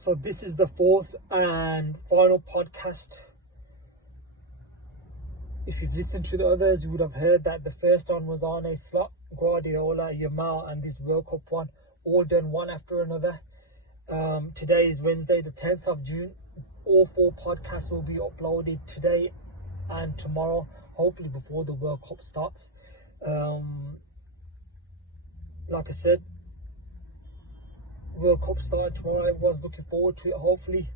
So this is the fourth and final podcast. If you've listened to the others, you would have heard that the first one was Arne Slot, Guardiola, Yamal, and this World Cup one, all done one after another. Today is Wednesday, the 10th of June. All four podcasts will be uploaded today and tomorrow, hopefully before the World Cup starts. Like I said, World Cup starting tomorrow. Everyone's looking forward to it, hopefully.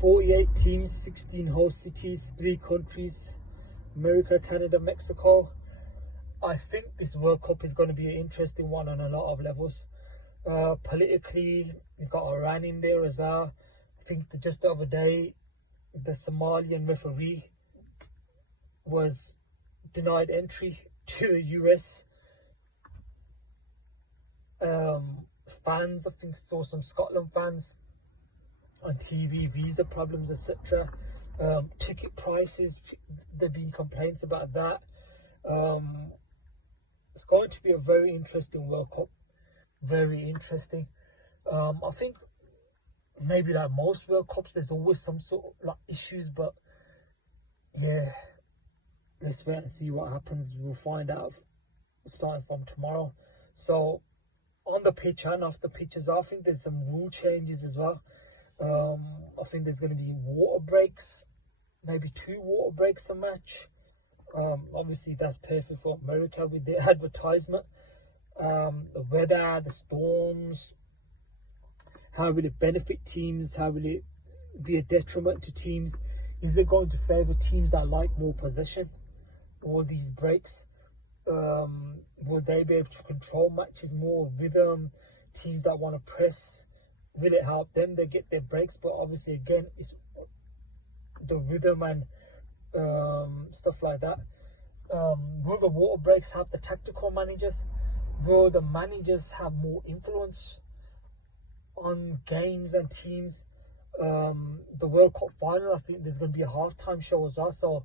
48 teams, 16 host cities, 3 countries, America, Canada, Mexico. I think this World Cup is going to be an interesting one on a lot of levels. Politically, you've got Iran in there as well. I think that just the other day, the Somalian referee was denied entry to the US. Fans, I think saw some Scotland fans on TV, visa problems, etc. Ticket prices, there have been complaints about that. It's going to be a very interesting World Cup. Very interesting. I think maybe like most World Cups, there's always some sort of like issues, but yeah, let's wait and see what happens. We'll find out starting from tomorrow. So on the pitch and off the pitches, I think there's some rule changes as well. I think there's going to be water breaks, maybe 2 water breaks a match. Obviously that's perfect for America with the advertisement. The weather, the storms, how will it benefit teams? How will it be a detriment to teams? Is it going to favour teams that like more possession? All these breaks, will they be able to control matches more? Rhythm, teams that want to press, will it help them? They get their breaks, but obviously again, it's the rhythm and stuff like that. Will the water breaks have the tactical managers? Will the managers have more influence on games and teams? The World Cup final, I think there's going to be a halftime show as well. So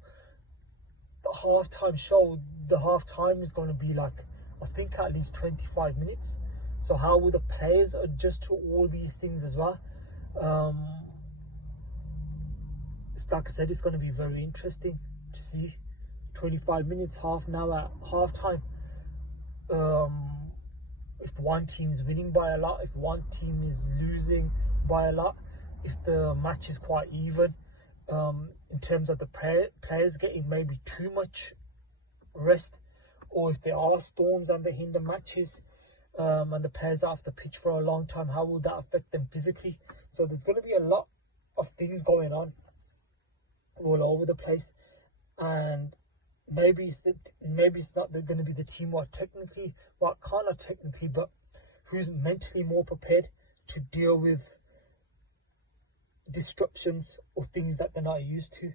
the halftime show, the halftime is going to be like, I think at least 25 minutes. So how will the players adjust to all these things as well? It's like I said, it's going to be very interesting to see. 25 minutes, half an hour, halftime. If one team is winning by a lot, if one team is losing by a lot, if the match is quite even, in terms of the players getting maybe too much rest, or if there are storms and they hinder matches, and the players are off the pitch for a long time, how will that affect them physically? So there's going to be a lot of things going on all over the place, and maybe it's not going to be the team who are technically, well, kind of technically, but who's mentally more prepared to deal with disruptions or things that they're not used to.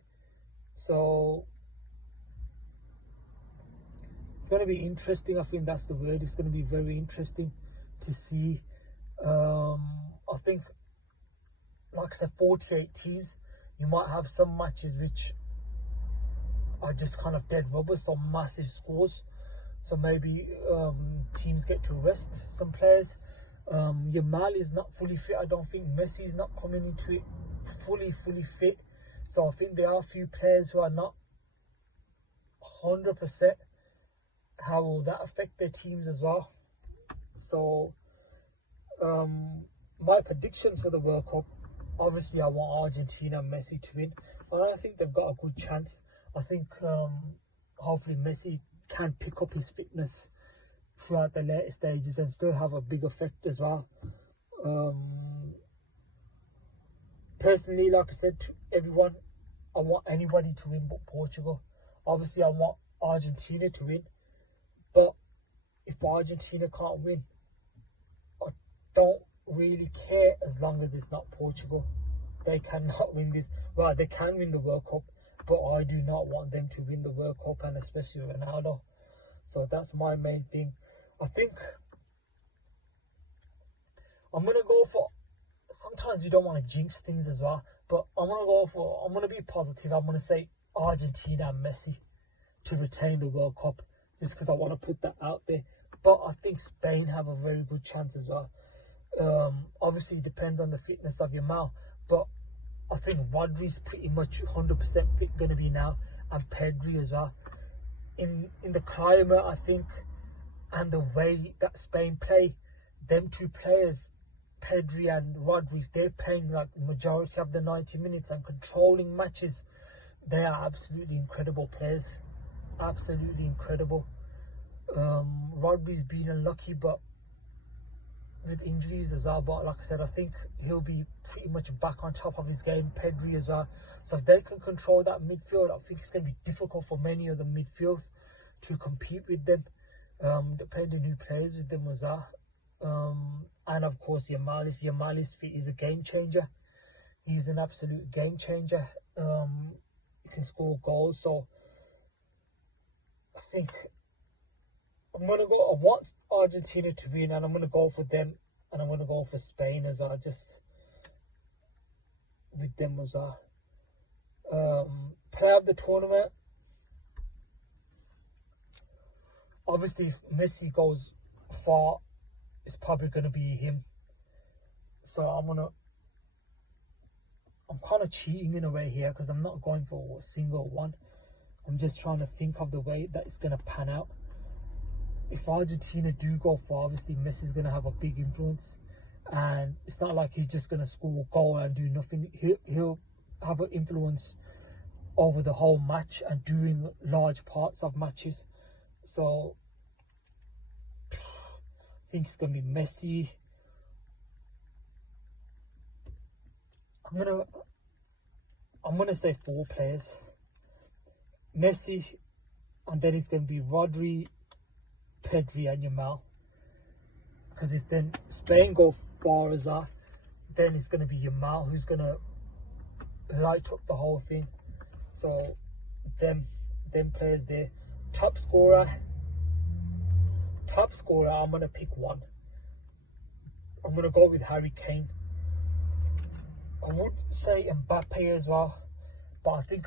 So it's going to be interesting. I think that's the word. It's going to be very interesting to see. I think, like I said, 48 teams. You might have some matches which are just kind of dead rubber, so massive scores. So maybe teams get to rest some players. Yamal is not fully fit. I don't think Messi is not coming into it fully fit. So I think there are a few players who are not 100%. How will that affect their teams as well? So my predictions for the World Cup, obviously I want Argentina and Messi to win, and I think they've got a good chance. I think hopefully Messi can pick up his fitness throughout the later stages and still have a big effect as well. Personally, like I said to everyone, I want anybody to win but Portugal. Obviously I want Argentina to win, but if Argentina can't win, I don't really care as long as it's not Portugal. They cannot win this. Well, they can win the World Cup, but I do not want them to win the World Cup, and especially Ronaldo. So that's my main thing. I think I'm going to go for, sometimes you don't want to jinx things as well, but I'm going to be positive. I'm going to say Argentina and Messi to retain the World Cup, just because I want to put that out there. But I think Spain have a very good chance as well. Obviously, it depends on the fitness of Yamal, but I think Rodri's pretty much 100% fit going to be now, and Pedri as well. In the climate, I think, and the way that Spain play, them two players, Pedri and Rodri, they're playing like the majority of the 90 minutes and controlling matches. They are absolutely incredible players. Absolutely incredible. Rodri's been unlucky, but with injuries as well. But like I said, I think he'll be pretty much back on top of his game. Pedri as well. So if they can control that midfield, I think it's going to be difficult for many of the midfields to compete with them. Depending who plays with them as well. And of course, Yamal. If Yamal is fit, he's a game changer. He's an absolute game changer. He can score goals. So I think I'm gonna go. I want Argentina to win, and I'm gonna go for them, and I'm gonna go for Spain as well. Just with them as well. Player of the tournament. Obviously, if Messi goes far, it's probably gonna be him. So I'm kind of cheating in a way here because I'm not going for a single one. I'm just trying to think of the way that it's gonna pan out. If Argentina do go far, obviously Messi's going to have a big influence, and it's not like he's just going to score a goal and do nothing. He'll have an influence over the whole match and during large parts of matches. So I think it's going to be Messi. I'm gonna say 4 players. Messi, and then it's going to be Rodri, Pedri and Yamal, because if then Spain go far as that, then it's going to be Yamal who's going to light up the whole thing. So them players there. Top scorer, I'm going to pick one. I'm going to go with Harry Kane. I would say Mbappe as well, but I think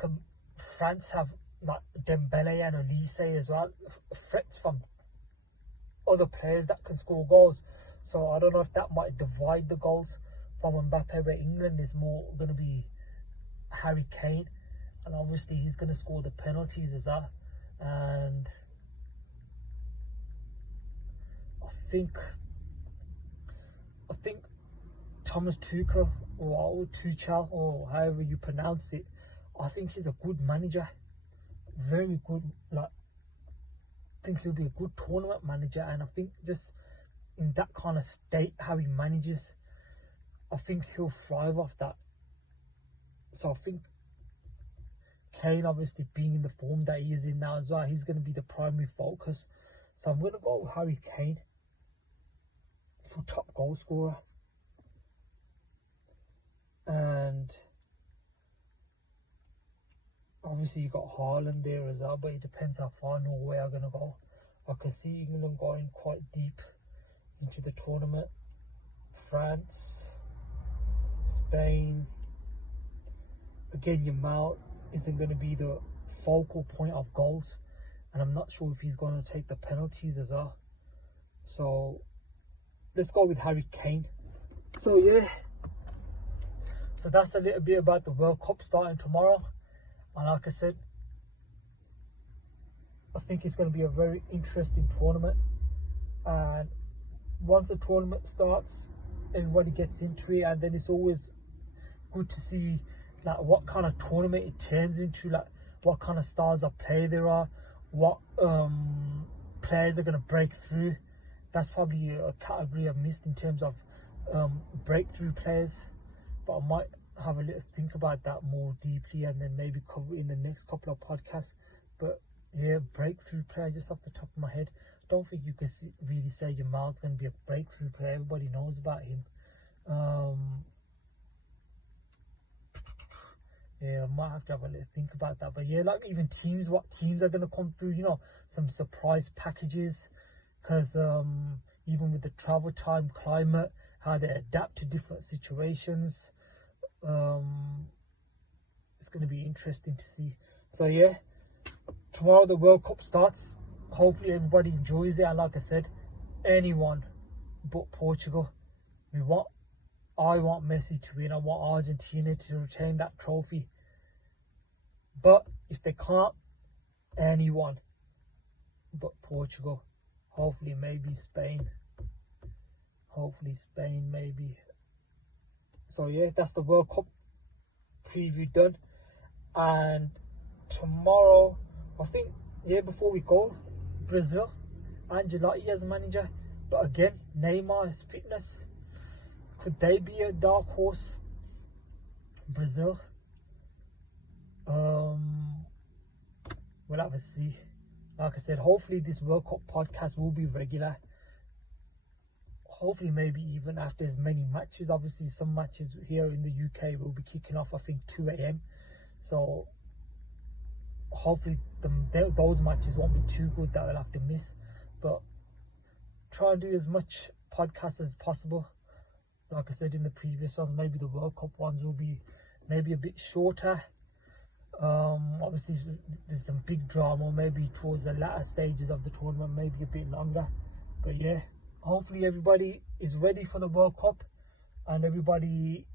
France have like Dembele and Olise as well, threats from other players that can score goals. So I don't know if that might divide the goals from Mbappe, where England is more going to be Harry Kane, and obviously he's going to score the penalties as well. And I think Thomas Tuchel or however you pronounce it, I think he's a good manager, very good. Like, I think he'll be a good tournament manager, and I think just in that kind of state, how he manages, I think he'll thrive off that. So I think Kane, obviously being in the form that he is in now as well, he's going to be the primary focus. So I'm going to go with Harry Kane for top goal scorer. And obviously you got Haaland there as well, but it depends how far Norway are going to go. I can see England going quite deep into the tournament. France, Spain. Again, Yamal isn't going to be the focal point of goals, and I'm not sure if he's going to take the penalties as well. So let's go with Harry Kane. So yeah, so that's a little bit about the World Cup starting tomorrow. And like I said, I think it's going to be a very interesting tournament. And once the tournament starts, everybody gets into it, and then it's always good to see like what kind of tournament it turns into, like what kind of styles of play there are, what players are going to break through. That's probably a category I've missed in terms of breakthrough players, but I might have a little think about that more deeply and then maybe cover it in the next couple of podcasts. But yeah, breakthrough player, just off the top of my head, don't think you can really say Yamal's going to be a breakthrough player. Everybody knows about him. Yeah, I might have to have a little think about that. But yeah, like even teams, what teams are going to come through, you know, some surprise packages. Because even with the travel time, climate, how they adapt to different situations, it's going to be interesting to see. So yeah, tomorrow the World Cup starts. Hopefully everybody enjoys it. And like I said, anyone but Portugal I want Messi to win. I want Argentina to retain that trophy. But if they can't, anyone but Portugal. Hopefully, maybe Spain. Hopefully, Spain, maybe. So yeah, that's the World Cup preview done. And tomorrow, I think, yeah, before we go, Brazil, Ancelotti as manager. But again, Neymar's fitness. Could they be a dark horse? Brazil. We'll have to see. Like I said, hopefully this World Cup podcast will be regular. Hopefully maybe even after as many matches. Obviously some matches here in the UK will be kicking off, I think, 2 a.m. So hopefully those matches won't be too good that I'll have to miss. But try and do as much podcasts as possible. Like I said in the previous ones, maybe the World Cup ones will be maybe a bit shorter. Obviously there's some big drama maybe towards the latter stages of the tournament, maybe a bit longer. But yeah, hopefully everybody is ready for the World Cup and everybody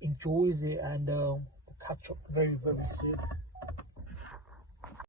enjoys it, and we'll catch up very, very soon.